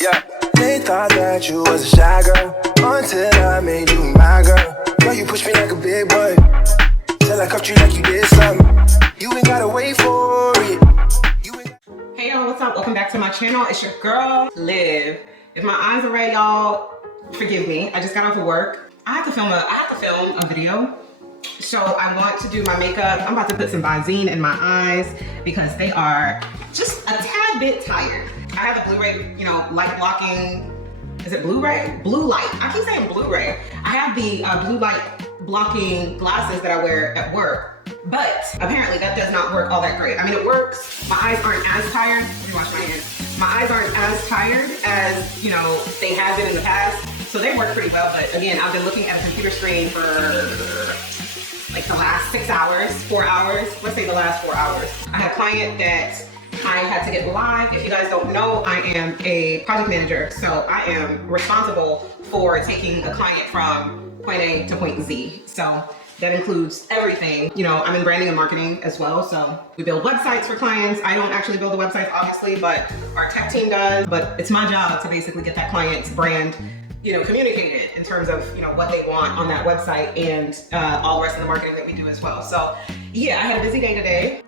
Yeah, they thought that you was a shy girl until I made you my girl. Girl, you push me like a big boy till I cuffed you like you did something. You ain't gotta wait for it. Hey y'all, what's up? Welcome back to my channel. It's your girl, Liv. If my eyes are red, y'all, forgive me. I just got off of work. I have to film a video. So I want to do my makeup. I'm about to put some Visine in my eyes because they are just a tad bit tired. I have the Blu-ray, light blocking. Is it Blu-ray? Blue light. I keep saying Blu-ray. I have the blue light blocking glasses that I wear at work. But apparently that does not work all that great. I mean, it works. My eyes aren't as tired. Let me wash my hands. My eyes aren't as tired as, they have been in the past. So they work pretty well. But again, I've been looking at a computer screen for like the last 6 hours, 4 hours. Let's say the last 4 hours. I had a client that I had to get live. If you guys don't know, I am a project manager. So I am responsible for taking a client from point A to point Z. So that includes everything. I'm in branding and marketing as well. So we build websites for clients. I don't actually build the websites, obviously, but our tech team does. But it's my job to basically get that client's brand, communicated in terms of, what they want on that website and all the rest of the marketing that we do as well. So yeah, I had a busy day today.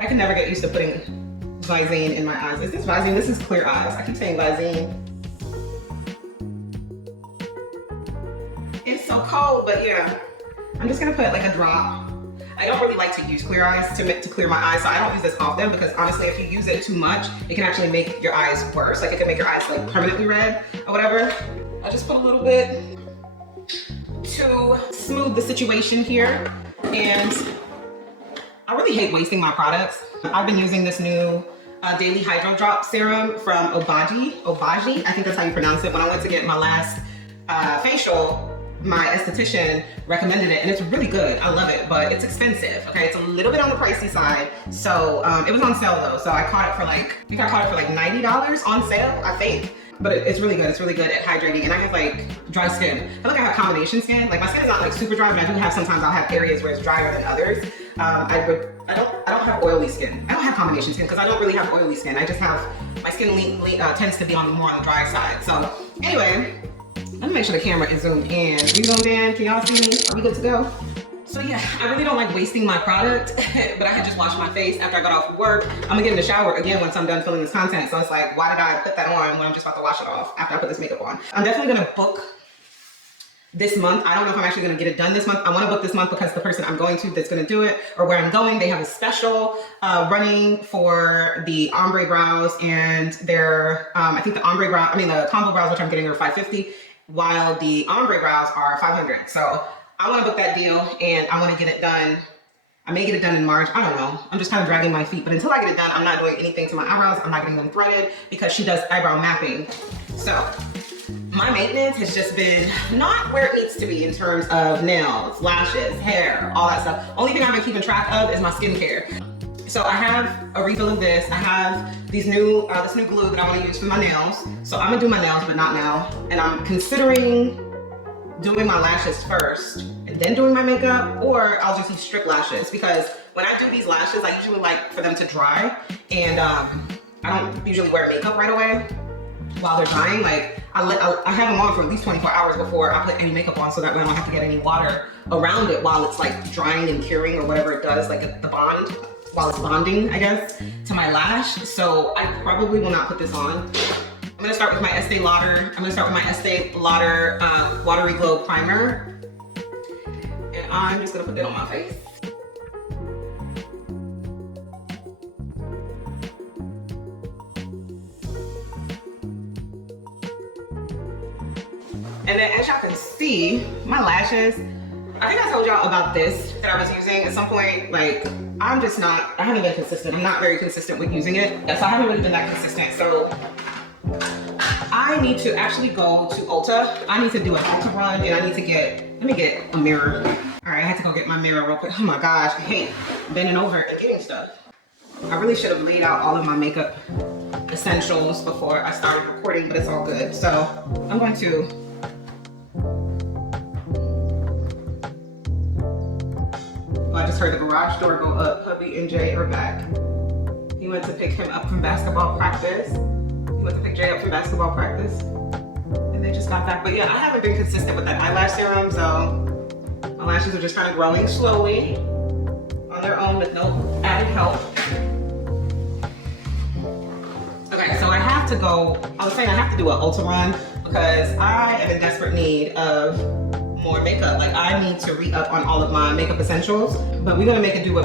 I can never get used to putting Visine in my eyes. Is this Visine? This is Clear Eyes. I keep saying Visine. It's so cold, but yeah. I'm just gonna put like a drop. I don't really like to use Clear Eyes to clear my eyes, so I don't use this often because honestly, if you use it too much, it can actually make your eyes worse. Like it can make your eyes like permanently red or whatever. I just put a little bit to smooth the situation here. And I really hate wasting my products. I've been using this new Daily Hydro Drop Serum from Obagi. I think that's how you pronounce it. When I went to get my last facial, my esthetician recommended it and it's really good. I love it, but it's expensive. Okay, it's a little bit on the pricey side. So it was on sale though. So I caught it for like, I think I caught it for like $90 on sale, I think. But it's really good. It's really good at hydrating. And I have like dry skin. I feel like I have combination skin. Like my skin is not like super dry, but I do have sometimes I'll have areas where it's drier than others. I don't have oily skin. I don't have combination skin because I don't really have oily skin. I just have, my skin tends to be more on the dry side. So anyway, let me make sure the camera is zoomed in. We zoomed in, can y'all see me? Are we good to go? So yeah, I really don't like wasting my product, but I had just washed my face after I got off of work. I'm gonna get in the shower again once I'm done filming this content. So it's like, why did I put that on when I'm just about to wash it off after I put this makeup on? I'm definitely gonna book this month. I don't know if I'm actually gonna get it done this month. I wanna book this month because the person I'm going to that's gonna do it or where I'm going, they have a special running for the ombre brows and their, I think the combo brows, which I'm getting are $550, while the ombre brows are $500. So I wanna book that deal and I wanna get it done. I may get it done in March. I don't know. I'm just kind of dragging my feet. But until I get it done, I'm not doing anything to my eyebrows. I'm not getting them threaded because she does eyebrow mapping. So my maintenance has just been not where it needs to be in terms of nails, lashes, hair, all that stuff. Only thing I've been keeping track of is my skincare. So I have a refill of this. I have these this new glue that I want to use for my nails. So I'm gonna do my nails, but not now. And I'm considering doing my lashes first and then doing my makeup, or I'll just use strip lashes because when I do these lashes, I usually like for them to dry, and I don't usually wear makeup right away while they're drying. Like I have them on for at least 24 hours before I put any makeup on, so that way I don't have to get any water around it while it's like drying and curing or whatever it does, like the bond, while it's bonding, I guess, to my lash. So I probably will not put this on. I'm gonna start with my Estee Lauder. Watery Glow Primer. And I'm just gonna put that on my face. And then as y'all can see, my lashes, I think I told y'all about this that I was using at some point. Like, I haven't been consistent. I'm not very consistent with using it. So I haven't really been that consistent. So I need to actually go to Ulta. I need to do an Ulta run and I need to let me get a mirror. All right, I had to go get my mirror real quick. Oh my gosh, I hate bending over and getting stuff. I really should have laid out all of my makeup essentials before I started recording, but it's all good. So I'm going to I just heard the garage door go up. Hubby and Jay are back. He went to pick him up from basketball practice. He went to pick Jay up from basketball practice. And they just got back. But yeah, I haven't been consistent with that eyelash serum, so my lashes are just kind of growing slowly on their own with no added help. Okay, so I have to go, I was saying I have to do an Ulta run because I am in desperate need of more makeup. Like I need to re-up on all of my makeup essentials, but we're gonna make it do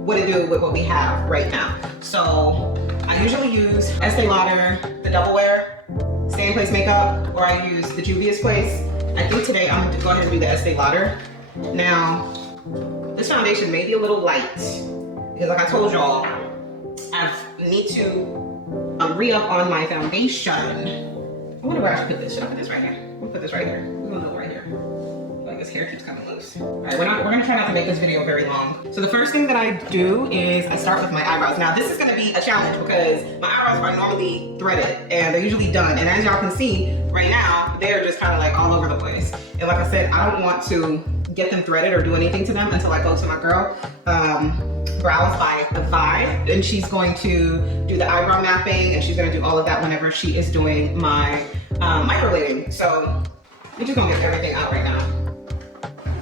what it do with what we have right now. So I usually use Estee Lauder, the Double Wear, Stay in Place makeup, or I use the Juvia's Place. I think today I'm going to go ahead and do the Estee Lauder. Now, this foundation may be a little light because like I told y'all, I need to re-up on my foundation. I wonder where I should put this. Should I put this right here? We'll put this right here. We're gonna go right here. Like this hair keeps coming loose. All right, we're gonna try not to make this video very long. So the first thing that I do is I start with my eyebrows. Now this is gonna be a challenge because my eyebrows are normally threaded and they're usually done. And as y'all can see right now, they're just kind of like all over the place. And like I said, I don't want to get them threaded or do anything to them until I go to my girl, Brows by the Vibe, and she's going to do the eyebrow mapping and she's gonna do all of that whenever she is doing my microblading. So we're just gonna get everything out right now.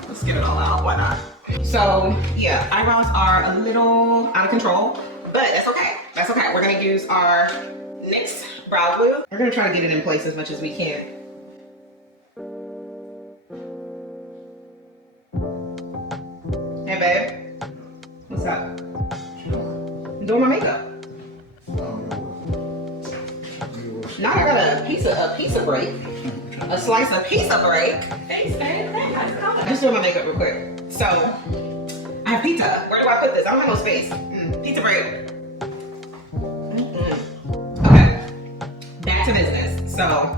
Let's get it all out, why not? So yeah, eyebrows are a little out of control, but that's okay. That's okay. We're gonna use our NYX brow glue. We're gonna try to get it in place as much as we can. Hey babe, what's up? I'm doing my makeup. Now I got a pizza break. A slice of pizza break. Thanks, babe. I'm just doing my makeup real quick. So, I have pizza. Where do I put this? I don't have no space. Pizza break. Okay, back to business. So,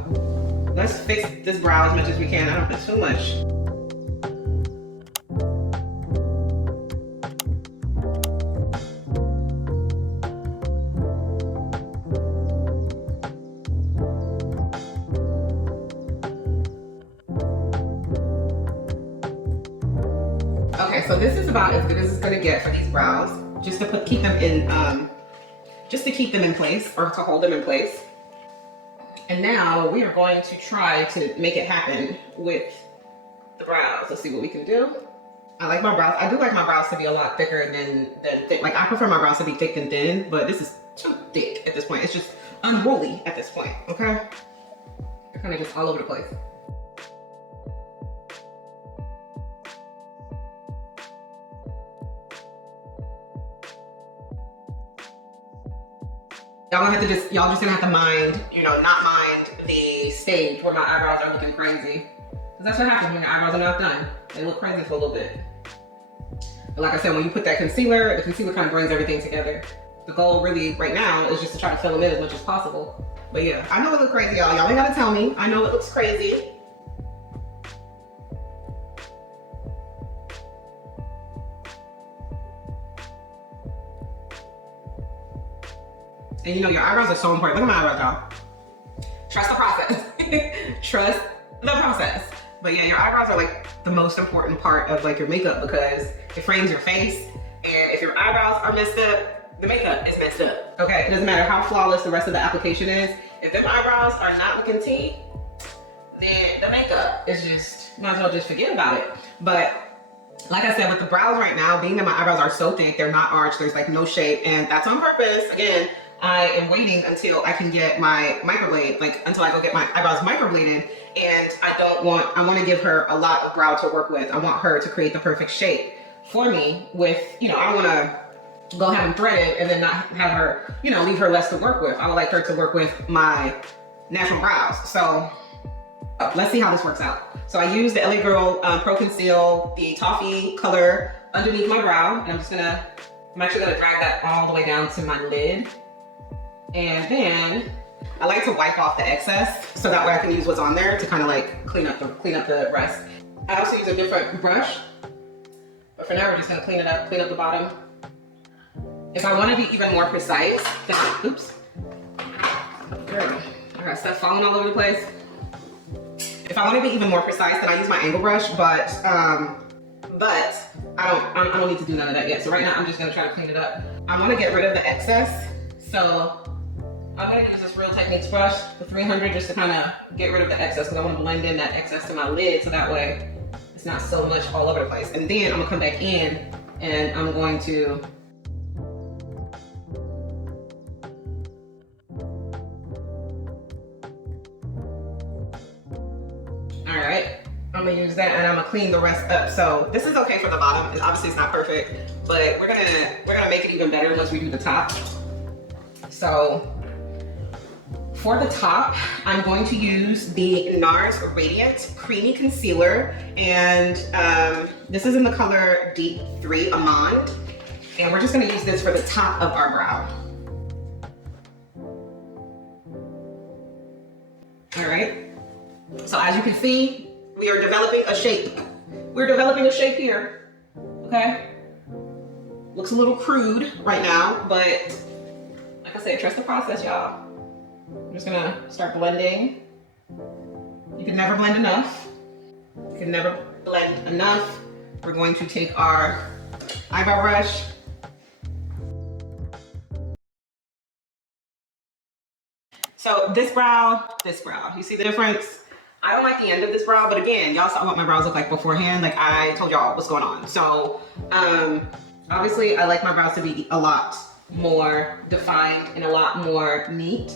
let's fix this brow as much as we can. I don't put too much. Okay, so this is about as good as it's gonna get for these brows, just to keep them in place or to hold them in place. And now we are going to try to make it happen with the brows. Let's see what we can do. I like my brows. I do like my brows to be a lot thicker than thick. Like I prefer my brows to be thick than thin, but this is too thick at this point. It's just unruly at this point, okay? They're kind of just all over the place. Y'all just gonna have to mind, not mind the stage where my eyebrows are looking crazy. Cause that's what happens when your eyebrows are not done. They look crazy for a little bit. But like I said, when you put that concealer, the concealer kind of brings everything together. The goal really right now is just to try to fill them in as much as possible. But yeah, I know it looks crazy, y'all. Y'all ain't gotta tell me. I know it looks crazy. And your eyebrows are so important. Look at my eyebrows, y'all. Trust the process. Trust the process. But yeah, your eyebrows are like the most important part of like your makeup because it frames your face. And if your eyebrows are messed up, the makeup is messed up. Okay, it doesn't matter how flawless the rest of the application is. If them eyebrows are not looking tea, then the makeup is just, might as well just forget about it. But like I said, with the brows right now, being that my eyebrows are so thick, they're not arched, there's like no shape, and that's on purpose. Again, I am waiting until I can get my microblade, until I go get my eyebrows microbladed, and I want to give her a lot of brow to work with. I want her to create the perfect shape for me with, I don't want to go have them threaded and then not have her, leave her less to work with. I would like her to work with my natural brows. So let's see how this works out. So I use the LA Girl Pro Conceal, the toffee color underneath my brow, and I'm actually gonna drag that all the way down to my lid. And then I like to wipe off the excess so that way I can use what's on there to kind of like clean up the rest. I also use a different brush, but for now we're just gonna clean up the bottom. If I want to be even more precise, then oops, there we go. I got stuff falling all over the place. If I want to be even more precise, then I use my angle brush, but I don't need to do none of that yet. So right now I'm just gonna try to clean it up. I wanna get rid of the excess. So I'm gonna use this Real Techniques brush, the 300, just to kind of get rid of the excess because I wanna blend in that excess to my lid so that way it's not so much all over the place. And then I'm gonna come back in and I'm going to I'm gonna use that and I'm gonna clean the rest up. So this is okay for the bottom, and obviously it's not perfect, but we're gonna make it even better once we do the top. So for the top, I'm going to use the NARS Radiant Creamy Concealer, and this is in the color Deep 3 Amande, and we're just gonna use this for the top of our brow. All right, so as you can see, we are developing a shape. We're developing a shape here, okay? Looks a little crude right now, but like I said, trust the process, y'all. I'm just gonna start blending. You can never blend enough. You can never blend enough. We're going to take our eyebrow brush. So this brow, you see the difference? I don't like the end of this brow, but again, y'all saw what my brows look like beforehand. Like I told y'all what's going on. So obviously I like my brows to be a lot more defined and a lot more neat.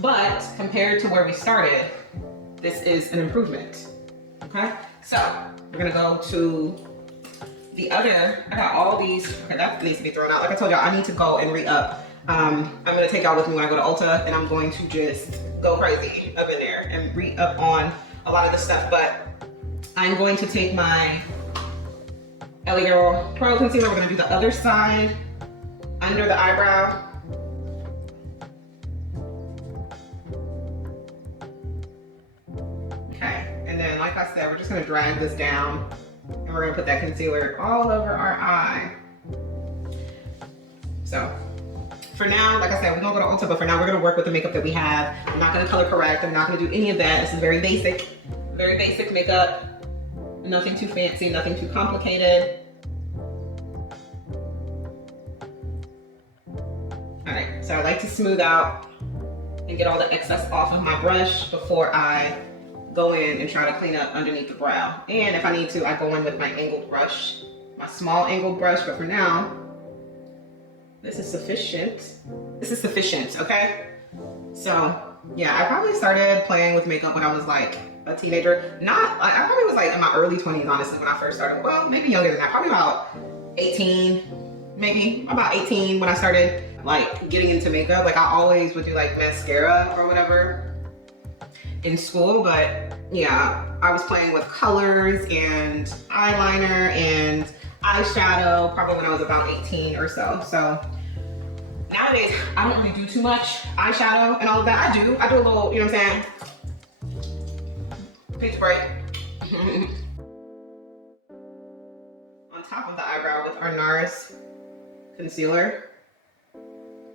But compared to where we started, this is an improvement, okay? So we're gonna go to the other, I got all these, okay, that needs to be thrown out. Like I told y'all, I need to go and re-up. I'm gonna take y'all with me when I go to Ulta, and I'm going to just go crazy up in there and re-up on a lot of the stuff. But I'm going to take my LA Girl Pro Concealer. We're gonna do the other side under the eyebrow. Okay, and then like I said, we're just gonna drag this down and we're gonna put that concealer all over our eye. So for now, like I said, we're gonna go to Ulta, but for now we're gonna work with the makeup that we have. I'm not gonna color correct. I'm not gonna do any of that. This is very basic makeup. Nothing too fancy, nothing too complicated. All right, so I like to smooth out and get all the excess off of my brush before I go in and try to clean up underneath the brow. And if I need to, I go in with my angled brush, my small angled brush, but for now, this is sufficient. This is sufficient, okay? So, yeah, I probably started playing with makeup when I was like a teenager. I probably was like in my early 20s, honestly, when I first started. Well, maybe younger than that, probably about 18, maybe about 18 when I started like getting into makeup. Like I always would do like mascara or whatever in school, but yeah, I was playing with colors and eyeliner and eyeshadow probably when I was about 18 or so. So nowadays I don't really do too much eyeshadow and all of that. I do a little, you know what I'm saying, peach spray on top of the eyebrow with our NARS concealer.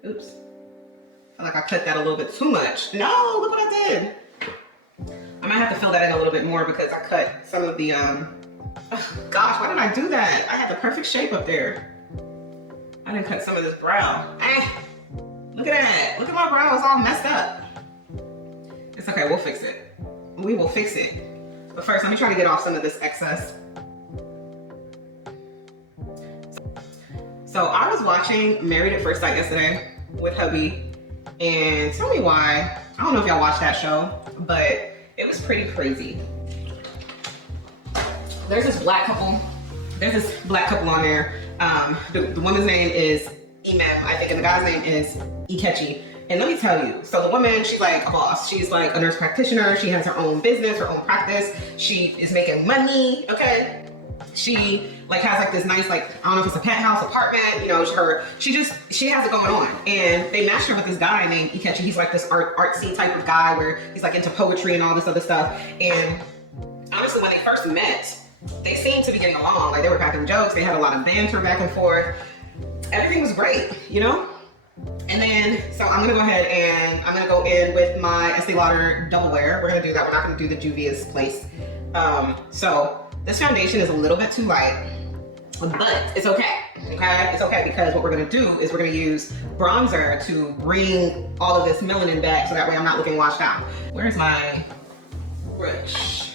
Oops, I feel like I cut that a little bit too much. No, look what I did. I might have to fill that in a little bit more because I cut some of the oh, gosh, why did I do that? I had the perfect shape up there. I didn't cut some of this brow. Look at that. Look at my brow, it's all messed up. It's okay, we'll fix it. We will fix it. But first, let me try to get off some of this excess. So I was watching Married at First Sight yesterday with hubby, and tell me why. I don't know if y'all watched that show, but it was pretty crazy. There's this black couple on there. The woman's name is Emem, I think, and the guy's name is Ikechi. And let me tell you, so the woman, she's like a boss. She's like a nurse practitioner. She has her own business, her own practice. She is making money, okay? She like has like this nice, like, I don't know if it's a penthouse apartment, you know, she has it going on. And they matched her with this guy named Ikechi. He's like this artsy type of guy where he's like into poetry and all this other stuff. And honestly, when they first met, they seemed to be getting along. Like they were cracking jokes. They had a lot of banter back and forth. Everything was great, you know? And then, so I'm gonna go ahead and I'm gonna go in with my Estee Lauder Double Wear. We're gonna do that. We're not gonna do the Juvia's Place. So this foundation is a little bit too light. but it's okay. Okay, it's okay because what we're gonna do is we're gonna use bronzer to bring all of this melanin back, so that way I'm not looking washed out. Where's my brush?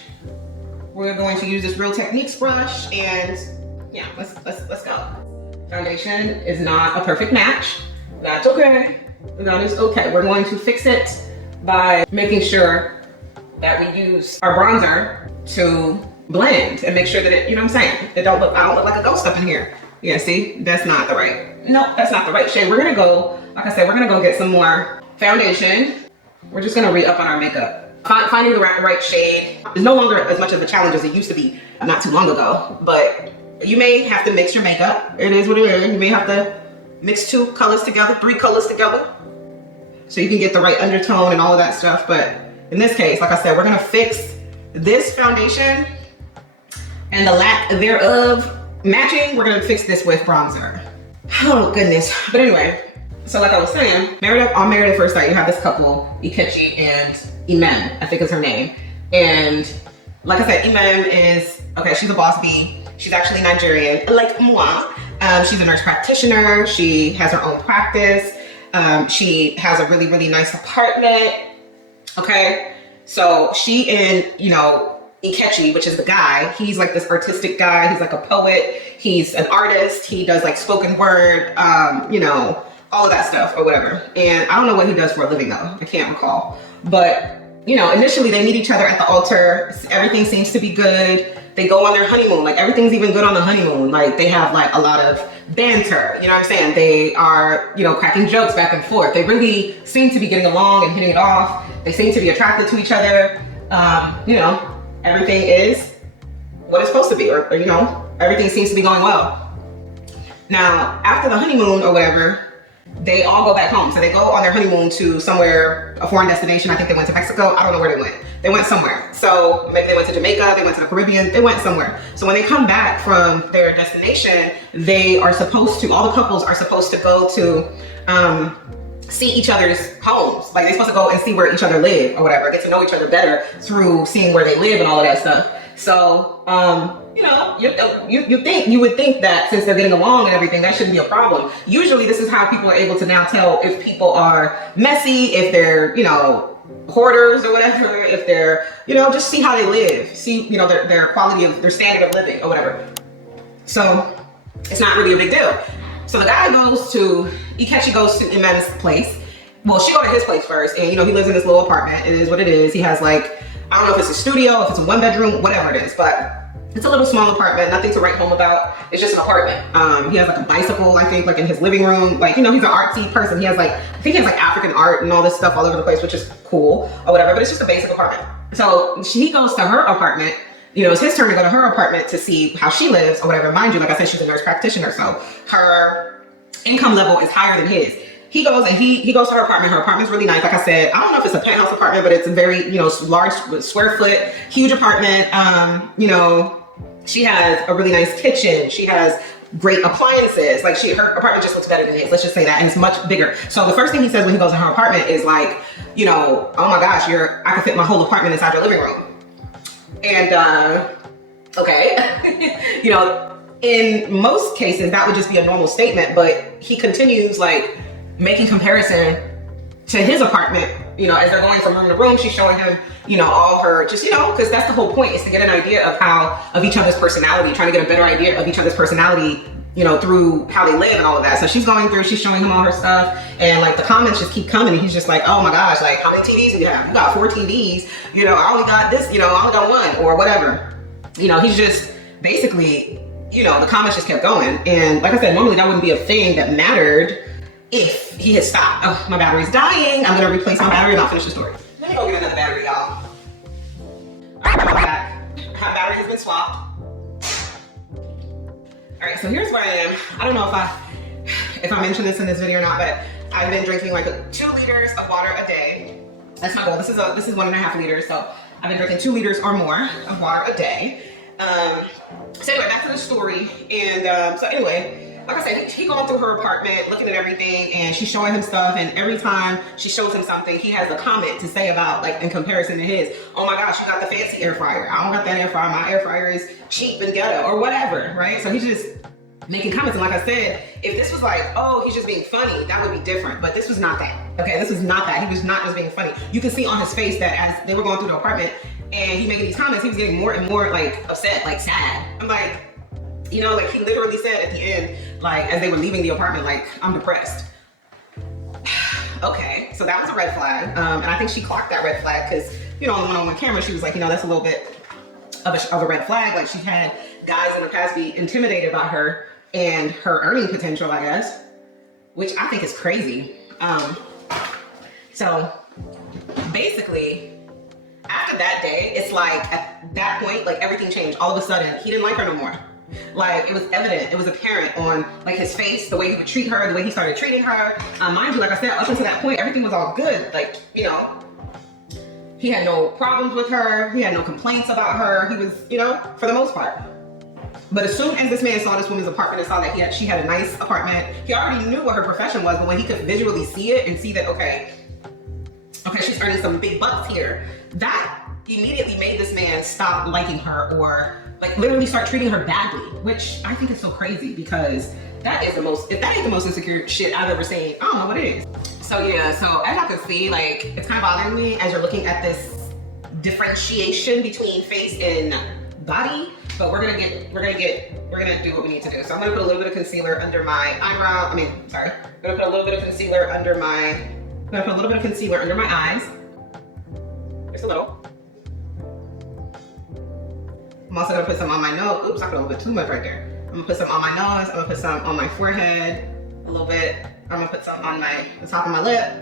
We're going to use this Real Techniques brush, and yeah, let's go. Foundation is not a perfect match. That's okay. That is okay. We're going to fix it by making sure that we use our bronzer to blend and make sure that it, you know what I'm saying? I don't look like a ghost up in here. Yeah, see, that's not the right, no, that's not the right shade. We're gonna go, like I said, we're gonna go get some more foundation. We're just gonna re-up on our makeup. Finding the right shade is no longer as much of a challenge as it used to be not too long ago, but you may have to mix your makeup. It is what it is. You may have to mix 2 colors together, 3 colors together, so you can get the right undertone and all of that stuff. But in this case, like I said, we're gonna fix this foundation and the lack thereof matching. We're gonna fix this with bronzer. Oh goodness. But anyway, so like I was saying, on Married at First Sight, you have this couple, Ikechi and Imen, I think is her name. And like I said, Imen is, okay, she's a boss bee. She's actually Nigerian, like moi. She's a nurse practitioner. She has her own practice. She has a really, really nice apartment. Okay, so she and, you know, Ikechi, which is the guy, he's like this artistic guy. He's like a poet. He's an artist. He does like spoken word, you know, all of that stuff or whatever. And I don't know what he does for a living though. I can't recall. But, you know, initially they meet each other at the altar. Everything seems to be good. They go on their honeymoon. Like everything's even good on the honeymoon. Like they have like a lot of banter, you know what I'm saying? They are, you know, cracking jokes back and forth. They really seem to be getting along and hitting it off. They seem to be attracted to each other. You know, everything is what it's supposed to be, or you know, everything seems to be going well. Now, after the honeymoon or whatever, they all go back home. So they go on their honeymoon to somewhere, a foreign destination. I think they went to Mexico. I don't know where they went. They went somewhere. So maybe they went to Jamaica, they went to the Caribbean, they went somewhere. So when they come back from their destination, they are supposed to, all the couples are supposed to go to see each other's homes. Like they're supposed to go and see where each other live or whatever, get to know each other better through seeing where they live and all of that stuff. So, you know, you would think that since they're getting along and everything, that shouldn't be a problem. Usually this is how people are able to now tell if people are messy, if they're, you know, hoarders or whatever, if they're, you know, just see how they live, see, you know, their quality of, their standard of living or whatever. So it's not really a big deal. So the guy goes to, Ikechi goes to Imen's place. Well, she go to his place first, and you know, he lives in this little apartment. It is what it is. He has like, I don't know if it's a studio, if it's a 1-bedroom, whatever it is, but it's a little small apartment, nothing to write home about. It's just an apartment. He has like a bicycle, I think, like in his living room. Like, you know, he's an artsy person. He has like, I think he has like African art and all this stuff all over the place, which is cool or whatever, but it's just a basic apartment. So he goes to her apartment. You know, it's his turn to go to her apartment to see how she lives or whatever. Mind you, like I said, she's a nurse practitioner, so her income level is higher than his. He goes and he goes to her apartment. Her apartment's really nice. Like I said, I don't know if it's a penthouse apartment, but it's a very, you know, large square foot, huge apartment. You know, she has a really nice kitchen. She has great appliances. Like her apartment just looks better than his. Let's just say that. And it's much bigger. So the first thing he says when he goes to her apartment is like, you know, oh my gosh, I can fit my whole apartment inside your living room. And, okay, you know, in most cases that would just be a normal statement, but he continues like making comparison to his apartment, you know, as they're going from room to room. She's showing him, you know, all her, just, you know, because that's the whole point, is to get an idea of each other's personality, trying to get a better idea of each other's personality, you know, through how they live and all of that. So she's going through, she's showing him all her stuff, and like the comments just keep coming, and he's just like, oh my gosh, like how many TVs do you have? You got 4 TVs, you know, I only got this, you know, I only got 1 or whatever. You know, he's just basically, you know, the comments just kept going. And like I said, normally that wouldn't be a thing that mattered if he had stopped. Oh, my battery's dying. I'm gonna replace my battery and I'll finish the story. Let me go get another battery, y'all. All right, I'm back. My battery has been swapped. All right, so here's where I am. I don't know if I mentioned this in this video or not, but I've been drinking like 2 liters of water a day. That's my goal. This is 1.5 liters, so I've been drinking 2 liters or more of water a day. So anyway, back to the story. And so anyway, like I said, he going through her apartment, looking at everything, and she's showing him stuff. And every time she shows him something, he has a comment to say about, like, in comparison to his. Oh my gosh, you got the fancy air fryer. I don't got that air fryer. My air fryer is cheap and ghetto or whatever, right? So he's just making comments. And like I said, if this was like, oh, he's just being funny, that would be different. But this was not that. Okay, this was not that. He was not just being funny. You can see on his face that as they were going through the apartment and he making these comments, he was getting more and more like upset, like sad. I'm like, you know, like he literally said at the end, like as they were leaving the apartment, like, I'm depressed. Okay, so that was a red flag. And I think she clocked that red flag because, you know, on the one-on-one camera, she was like, you know, that's a little bit of a red flag. Like she had guys in the past be intimidated by her and her earning potential, I guess, which I think is crazy. So basically, after that day, it's like at that point, like everything changed. All of a sudden, he didn't like her no more. Like it was evident, it was apparent on like his face, the way he would treat her, the way he started treating her. Mind you, like I said, up until that point, everything was all good. Like, you know, he had no problems with her. He had no complaints about her. He was, you know, for the most part. But as soon as this man saw this woman's apartment and saw that she had a nice apartment, he already knew what her profession was. But when he could visually see it and see that, okay, she's earning some big bucks here, that immediately made this man stop liking her or like literally start treating her badly, which I think is so crazy because that is the most, if that ain't the most insecure shit I've ever seen, I don't know what it is. So yeah, so as I can see, like it's kind of bothering me as you're looking at this differentiation between face and body, but we're gonna do what we need to do. So I'm gonna put a little bit of concealer under my eyebrow. I'm gonna put a little bit of concealer under my, eyes. Just a little. I'm also gonna put some on my nose. Oops, I put a little bit too much right there. I'm gonna put some on my nose. I'm gonna put some on my forehead, a little bit. I'm gonna put some on the top of my lip.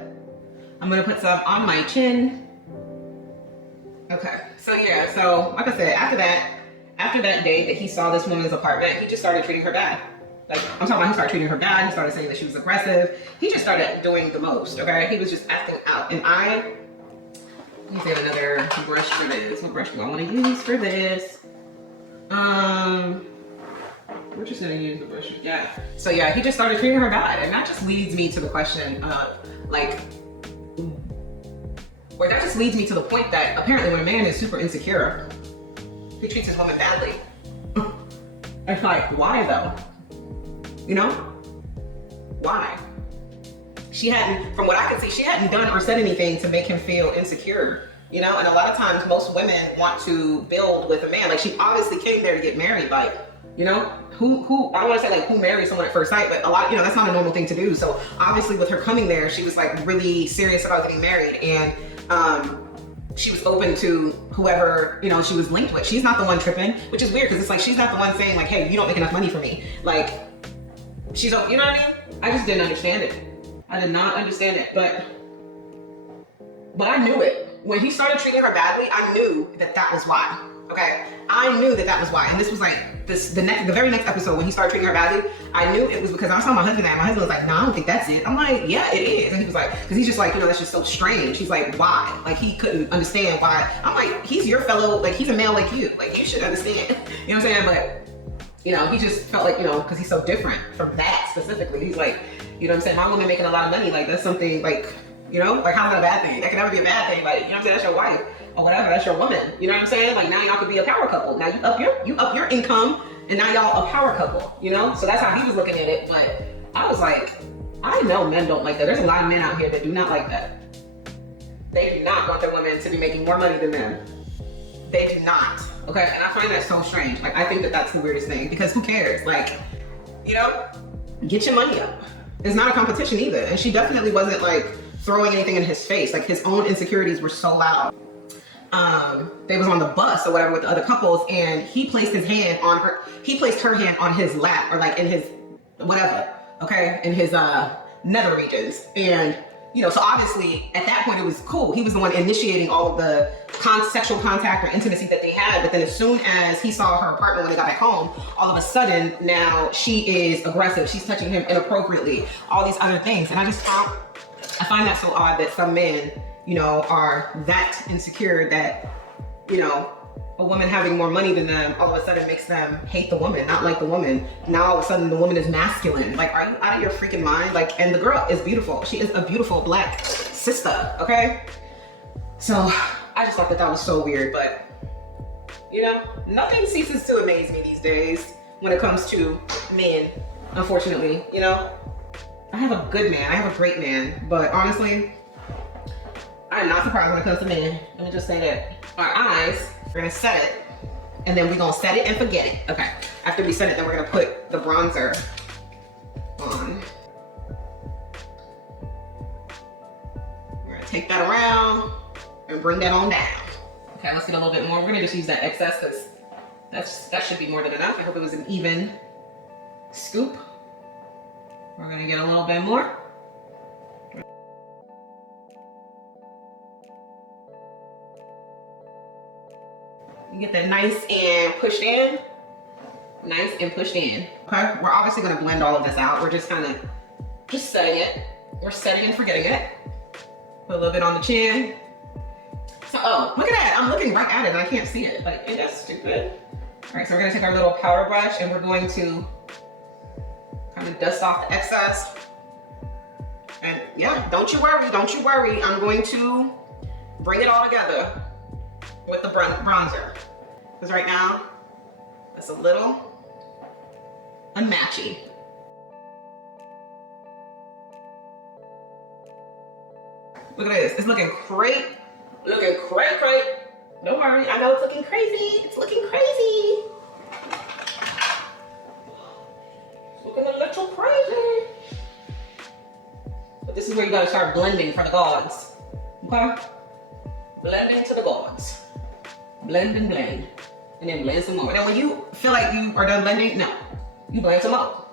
I'm gonna put some on my chin. Okay, so yeah, so like I said, after that day that he saw this woman's apartment, he just started treating her bad. Like, I'm talking about he started treating her bad. He started saying that she was aggressive. He just started doing the most, okay? He was just acting out. And let me get another brush for this. What brush do I want to use for this? We're just gonna use the brush. Yeah. So yeah, he just started treating her bad. And that just leads me to the question that just leads me to the point that apparently when a man is super insecure, he treats his woman badly. It's like, why though? You know? Why? From what I can see, she hadn't done or said anything to make him feel insecure, you know? And a lot of times most women want to build with a man. Like she obviously came there to get married, like, you know, who I don't want to say like who marries someone at first sight, but a lot, you know, that's not a normal thing to do. So obviously with her coming there, she was like really serious about getting married and she was open to whoever, you know, she was linked with. She's not the one tripping, which is weird because it's like she's not the one saying like, hey, you don't make enough money for me. Like she's, you know what I mean? I just didn't understand it. I did not understand it, but I knew it. When he started treating her badly, I knew that was why. Okay, I knew that was why. And this was like the very next episode when he started treating her badly. I knew it was because I was telling my husband that. My husband was like, "No, I don't think that's it." I'm like, "Yeah, it is." And he was like, because he's just like, you know, that's just so strange. He's like, "Why?" Like he couldn't understand why. I'm like, he's your fellow, like he's a male like you. Like you should understand. You know what I'm saying? But you know, he just felt like, you know, because he's so different from that specifically. He's like, you know what I'm saying? My woman making a lot of money, like that's something like, you know, like how's that a bad thing? That can never be a bad thing. Like, you know what I'm saying? That's your wife or whatever. That's your woman. You know what I'm saying? Like now y'all could be a power couple. Now you up your income and now y'all a power couple, you know? So that's how he was looking at it. But I was like, I know men don't like that. There's a lot of men out here that do not like that. They do not want their women to be making more money than them. They do not. Okay, and I find that so strange. Like, I think that that's the weirdest thing because who cares? Like, you know, get your money up. It's not a competition either. And she definitely wasn't like throwing anything in his face. Like his own insecurities were so loud. They was on the bus or whatever with the other couples and he placed her hand on his lap or like in his, whatever, okay, in his nether regions. And you know, so obviously at that point it was cool. He was the one initiating all of the sexual contact or intimacy that they had. But then as soon as he saw her apartment when they got back home, all of a sudden now she is aggressive. She's touching him inappropriately, all these other things. And I find that so odd that some men, you know, are that insecure that, you know, a woman having more money than them all of a sudden makes them hate the woman, not like the woman. Now all of a sudden the woman is masculine. Like, are you out of your freaking mind? Like, and the girl is beautiful. She is a beautiful black sister, okay? So I just thought that was so weird, but you know, nothing ceases to amaze me these days. when it comes to men, unfortunately, you know? I have a good man, I have a great man, but honestly, I am not surprised when it comes to men. Let me just say that. Our eyes, we're gonna set it, and then we're gonna set it and forget it. Okay, after we set it, then we're gonna put the bronzer on. We're gonna take that around and bring that on down. Okay, let's get a little bit more. We're gonna just use that excess because that should be more than enough. I hope it was an even scoop. We're gonna get a little bit more. You get that nice and pushed in. Nice and pushed in. Okay, we're obviously gonna blend all of this out. We're just kind of just setting it. We're setting and forgetting it. Put a little bit on the chin. So, oh, look at that. I'm looking right at it and I can't see it. Like, ain't that stupid? All right, so we're gonna take our little power brush and we're going to kind of dust off the excess. And yeah, don't you worry, don't you worry. I'm going to bring it all together with the bronzer. Because right now, it's a little unmatchy. Look at this, it's looking great. Looking great. Don't worry, I know it's looking crazy. It's looking crazy. It's looking a little crazy. But this is where you gotta start blending for the gods. Okay? Blending to the gods. Blend and blend. And then blend some more. And then when you feel like you are done blending, no, you blend some more.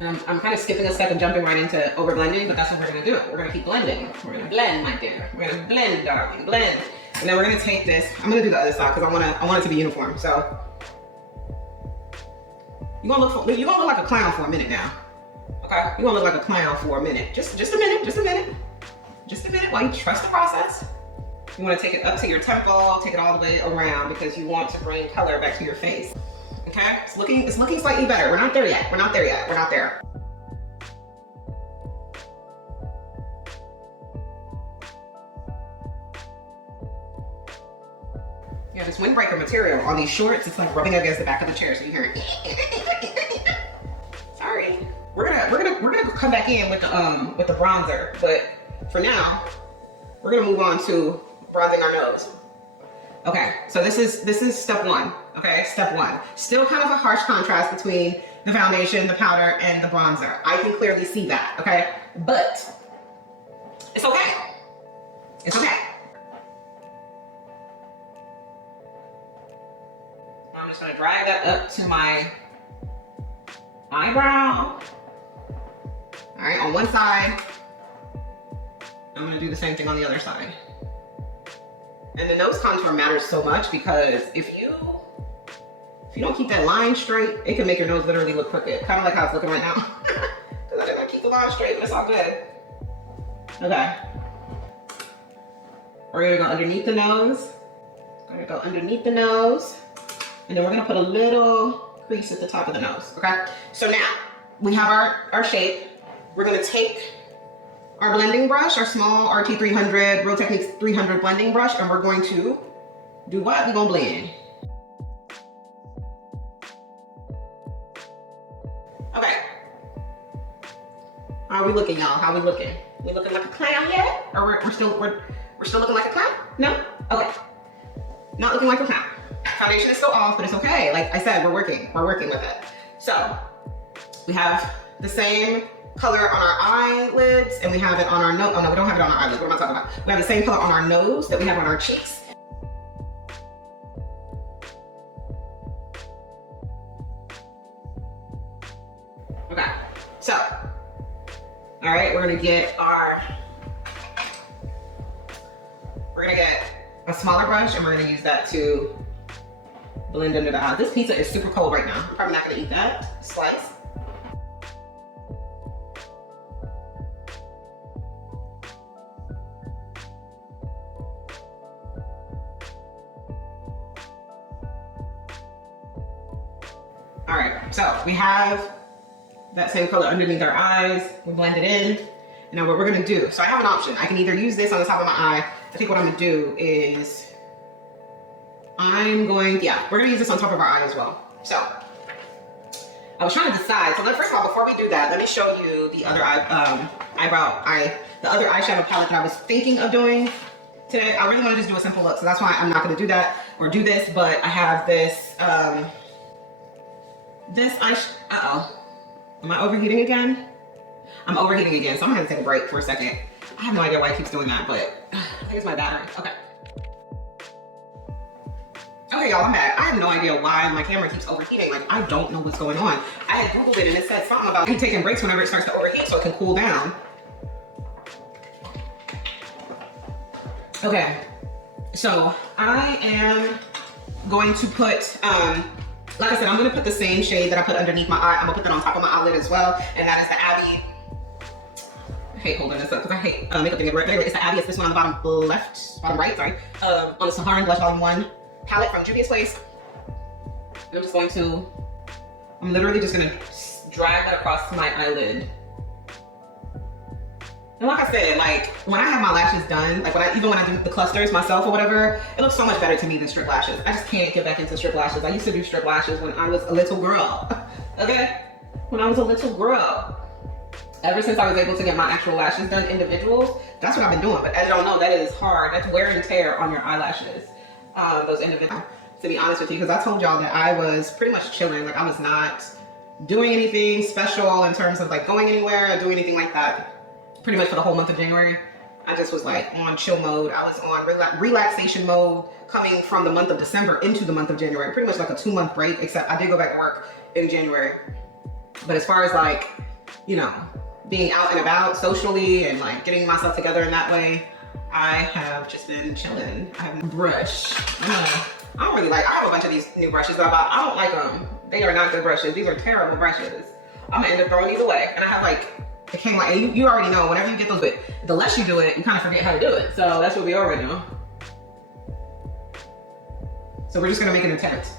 I'm kind of skipping a step and jumping right into over blending, but that's what we're gonna do. We're gonna keep blending. We're gonna blend, my dear. We're gonna blend, darling, blend. And then we're gonna take this. I'm gonna do the other side because I want it to be uniform. So you're gonna look like a clown for a minute now. Okay, you're gonna look like a clown for a minute. Just a minute while you trust the process. You want to take it up to your temple, take it all the way around because you want to bring color back to your face. Okay, it's looking slightly better. We're not there yet. We're not there. Yeah, this windbreaker material on these shorts, it's like rubbing against the back of the chair, so you hear it. Sorry. We're gonna come back in with the bronzer, but for now, we're gonna move on to bronzing our nose. Okay, so this is step one. Okay, step one. Still kind of a harsh contrast between the foundation, the powder, and the bronzer. I can clearly see that, okay? But it's okay. It's okay. I'm just gonna drag that up to my eyebrow. All right, on one side. I'm gonna do the same thing on the other side. And the nose contour matters so much because if you don't keep that line straight, it can make your nose literally look crooked. Kind of like how it's looking right now. Because I didn't keep the line straight, but it's all good. Okay. We're gonna go underneath the nose. And then we're gonna put a little crease at the top of the nose, okay? So now, we have our shape. We're gonna take our blending brush, our small RT300, Real Techniques 300 blending brush, and we're going to do what? We're gonna blend. Okay. How are we looking, y'all? How are we looking? We looking like a clown yet? Or we're still looking like a clown? No? Okay. Not looking like a clown. Foundation is still off, but it's okay. Like I said, we're working with it. So we have the same color on our eyelids and we have it on our nose. Oh no, we don't have it on our eyelids. What am I talking about? We have the same color on our nose that we have on our cheeks. Okay, so, all right, we're gonna get a smaller brush and we're gonna use that to blend under the eye. This pizza is super cold right now. I'm probably not gonna eat that slice. All right, so we have that same color underneath our eyes. We blend it in. And now what we're gonna do, so I have an option. I can either use this on the top of my eye. I think what I'm gonna do is, we're gonna use this on top of our eye as well. So, I was trying to decide. So first of all, before we do that, let me show you the other the other eyeshadow palette that I was thinking of doing today. I really want to just do a simple look, so that's why I'm not going to do that or do this. But I have this am I overheating again? I'm overheating again, so I'm gonna have to take a break for a second. I have no idea why it keeps doing that, but I think it's my battery. Okay. Okay, y'all, I'm back. I have no idea why my camera keeps overheating. Like, I don't know what's going on. I had Googled it and it said something about you taking breaks whenever it starts to overheat so it can cool down. Okay, so I am going to put, like I said, I'm gonna put the same shade that I put underneath my eye. I'm gonna put that on top of my eyelid as well, and that is the Abby. I hate holding this up because I hate makeup thing. But anyway, it's the Abby. It's this one on the bottom right, sorry. On the Saharan Blush Volume 1 palette from Juvia's Place. And I'm just going to, I'm literally just gonna drag that across my eyelid. And like I said, like when I have my lashes done, like even when I do the clusters myself or whatever, it looks so much better to me than strip lashes. I just can't get back into strip lashes. I used to do strip lashes when I was a little girl, okay? When I was a little girl. Ever since I was able to get my actual lashes done individuals, that's what I've been doing. But as y'all know, that is hard. That's wear and tear on your eyelashes, those individuals, to be honest with you, because I told y'all that I was pretty much chilling. Like I was not doing anything special in terms of like going anywhere or doing anything like that. Pretty much for the whole month of January. I just was like on chill mode. I was on relaxation mode coming from the month of December into the month of January. Pretty much like a 2-month break, except I did go back to work in January. But as far as like, you know, being out and about socially and like getting myself together in that way, I have just been chilling. I have a brush. I don't really like, I have a bunch of these new brushes that I bought. I don't like them. They are not good brushes. These are terrible brushes. I'm gonna end up throwing these away. And I have like, it came like, you already know, whenever you get those, but the less you do it, you kind of forget how to do it. So that's what we already know. So we're just gonna make an attempt.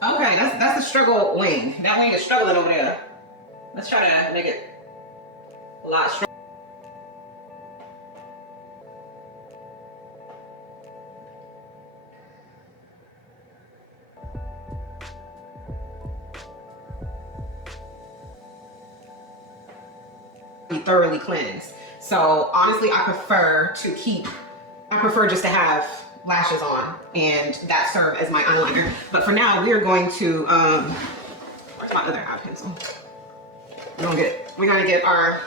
Okay, that's the struggle wing. That wing is struggling over there. Let's try to make it a lot stronger. Be thoroughly cleansed. So honestly, I prefer just to have lashes on and that serve as my eyeliner. But for now, we are going to, where's my other eye pencil? We're gonna get our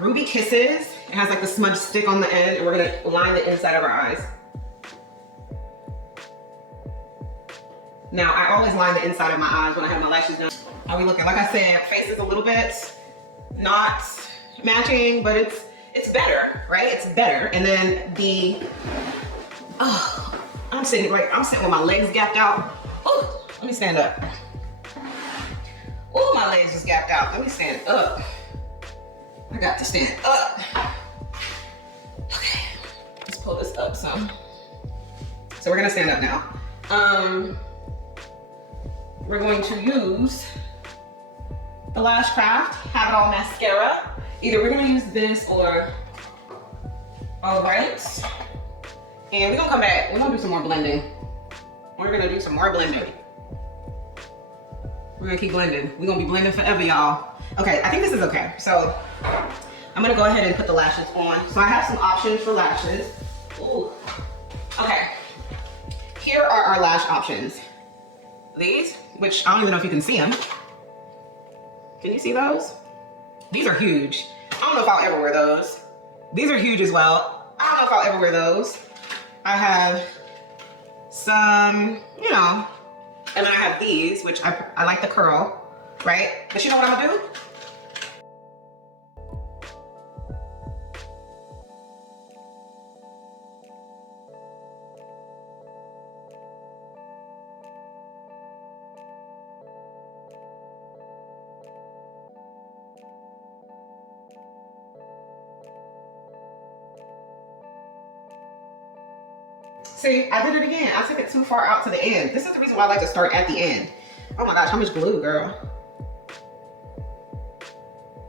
Ruby Kisses. It has like the smudge stick on the end, and we're gonna line the inside of our eyes. Now, I always line the inside of my eyes when I have my lashes done. How we looking? Like I said, face is a little bit not matching, but it's better, right? It's better. And then the, I'm sitting with my legs gapped out. Oh, let me stand up. Oh, my legs just gapped out. Let me stand up. I got to stand up. Okay, let's pull this up some. So we're gonna stand up now. We're going to use the Lash Craft Have It All mascara. Either we're gonna use this or, all right. And we're gonna come back, we're gonna do some more blending. We're gonna do some more blending. We're gonna keep blending. We're gonna be blending forever, y'all. Okay, I think this is okay. So I'm gonna go ahead and put the lashes on. So I have some options for lashes. Ooh. Okay, here are our lash options. These, which I don't even know if you can see them. Can you see those? These are huge. I don't know if I'll ever wear those. These are huge as well. I don't know if I'll ever wear those. I have some, you know, And then I have these, which I like the curl, right? But you know what I'm gonna do? See, I did it again. I took it too far out to the end. This is the reason why I like to start at the end. Oh my gosh, how much glue, girl?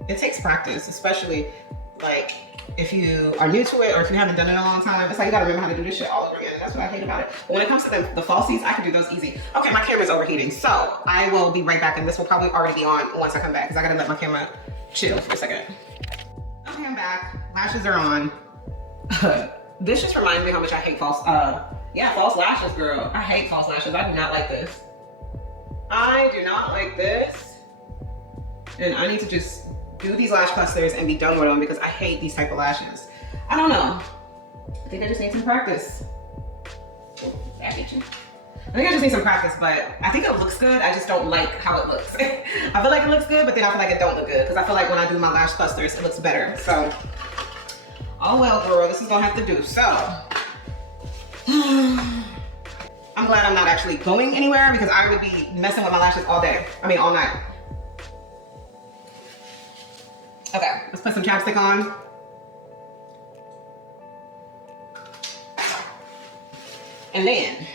It takes practice, especially like if you are new to it or if you haven't done it in a long time. It's like you gotta remember how to do this shit all over again. That's what I hate about it. But when it comes to the falsies, I can do those easy. Okay, my camera's overheating, so I will be right back, and this will probably already be on once I come back because I gotta let my camera chill for a second. Okay, I'm back. Lashes are on. This just reminds me how much I hate false lashes, girl. I hate false lashes. I do not like this. I do not like this. And I need to just do these lash clusters and be done with them because I hate these type of lashes. I don't know. I think I just need some practice. I think I just need some practice, but I think it looks good. I just don't like how it looks. I feel like it looks good, but then I feel like it don't look good because I feel like when I do my lash clusters, it looks better. So, oh well, girl, this is gonna have to do. So, I'm glad I'm not actually going anywhere because I would be messing with my lashes all day. I mean, all night. Okay, let's put some chapstick on. And then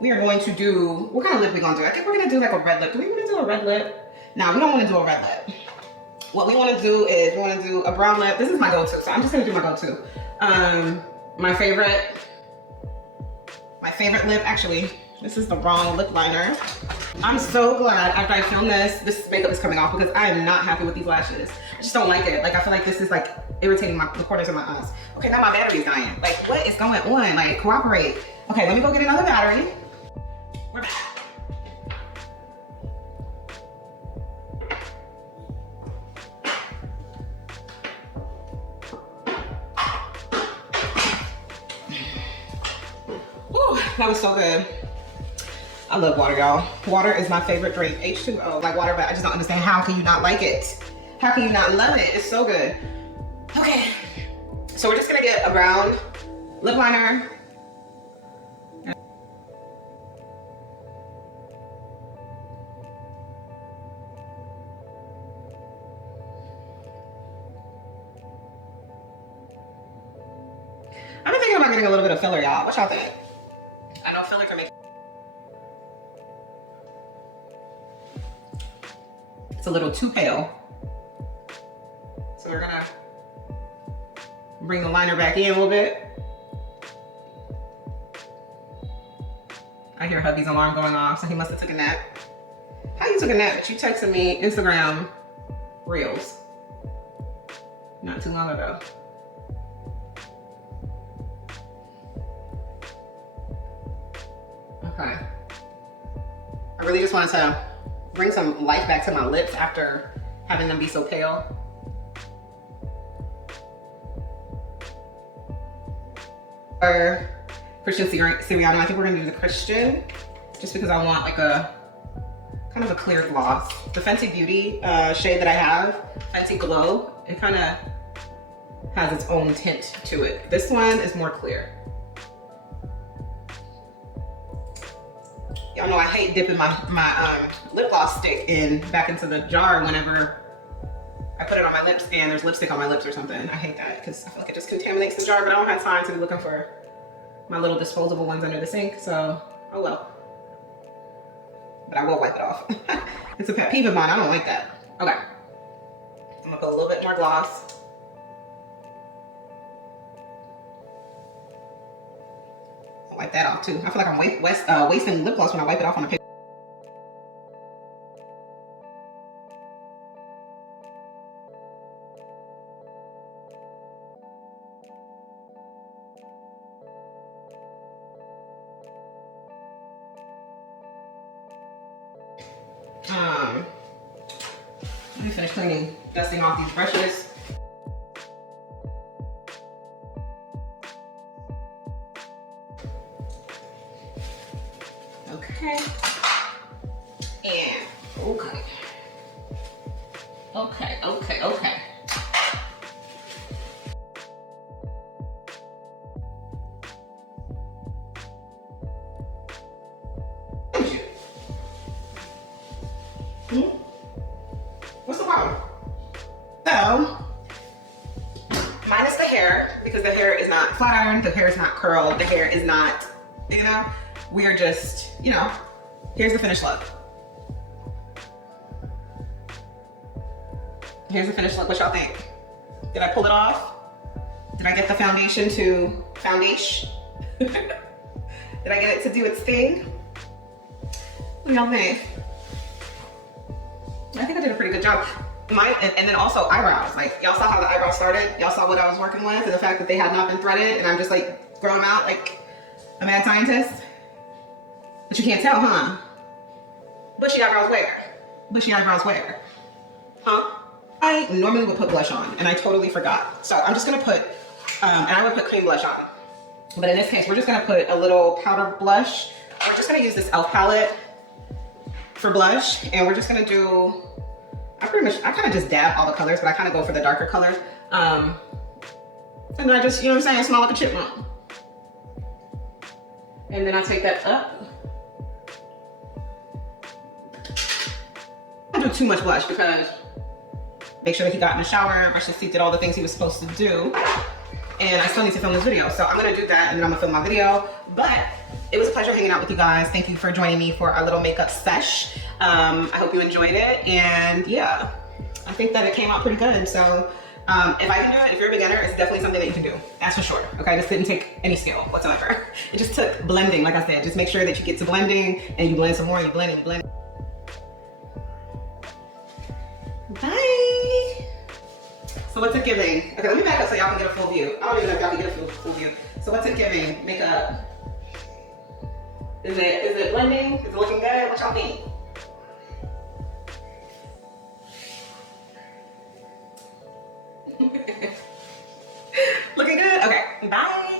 we are going to do, what kind of lip we gonna do? I think we're gonna do like a red lip. Do we wanna do a red lip? No, we don't wanna do a red lip. What we wanna do is we wanna do a brown lip. This is my go-to, so I'm just gonna do my go-to. My favorite lip, actually, this is the wrong lip liner. I'm so glad after I filmed this makeup is coming off because I am not happy with these lashes. I just don't like it. Like, I feel like this is like irritating the corners of my eyes. Okay, now my battery's dying. Like, what is going on? Like, cooperate. Okay, let me go get another battery. We're back. Whew, that was so good. I love water, y'all. Water is my favorite drink. H2O, like water, but I just don't understand how can you not like it? How can you not love it? It's so good. Okay, so we're just gonna get a brown lip liner. I've been thinking about getting a little bit of filler, y'all. What y'all think? I know filler can make it's a little too pale. So we're gonna bring the liner back in a little bit. I hear hubby's alarm going off, so he must have took a nap. How you took a nap? But you texted me Instagram reels not too long ago. Okay. I really just wanted to bring some life back to my lips after having them be so pale. For Christian Siriano, I think we're gonna do the Christian, just because I want like a kind of a clear gloss. The Fenty Beauty shade that I have, Fenty Glow, it kind of has its own tint to it. This one is more clear. Y'all know I hate dipping my lip gloss stick back into the jar whenever I put it on my lips and there's lipstick on my lips or something. I hate that because I feel like it just contaminates the jar, but I don't have time to be looking for my little disposable ones under the sink, so oh well. But I will wipe it off. It's a pet peeve of mine, I don't like that. Okay, I'm gonna put a little bit more gloss. I'll wipe that off too. I feel like I'm wasting lip gloss when I wipe it off on a paper. Let me finish dusting off these brushes. Okay. Okay, okay, okay. What's the problem? So, minus the hair, because the hair is not flat ironed, the hair is not curled, the hair is not, you know, we are just, you know, here's the finished look. Here's the finished look. What y'all think? Did I pull it off? Did I get the foundation to foundation? Did I get it to do its thing? What do y'all think? I think I did a pretty good job. And then also eyebrows. Like, y'all saw how the eyebrows started? Y'all saw what I was working with and the fact that they had not been threaded and I'm just like growing them out like a mad scientist. But you can't tell, huh? Bushy eyebrows where? Bushy eyebrows where? Huh? I normally would put blush on and I totally forgot. So I'm just gonna put, and I would put cream blush on. But in this case, we're just gonna put a little powder blush. We're just gonna use this e.l.f. palette for blush. And we're just gonna do, I kind of just dab all the colors, but I kind of go for the darker color. And then I just, you know what I'm saying, smell like a chipmunk. And then I take that up. I don't do too much blush because make sure that he got in the shower, brushed his teeth, did all the things he was supposed to do. And I still need to film this video. So I'm gonna do that and then I'm gonna film my video. But it was a pleasure hanging out with you guys. Thank you for joining me for our little makeup sesh. I hope you enjoyed it. And yeah, I think that it came out pretty good. So if I can do it, if you're a beginner, it's definitely something that you can do. That's for sure. Okay, this didn't take any skill whatsoever. It just took blending, like I said. Just make sure that you get to blending and you blend some more, and you blend and you blend. Bye. So what's it giving? Okay, let me back up so y'all can get a full view. I don't even know if y'all can get a full view. So what's it giving? Makeup. Is it blending? Is it looking good? What y'all think? Looking good? Okay, bye.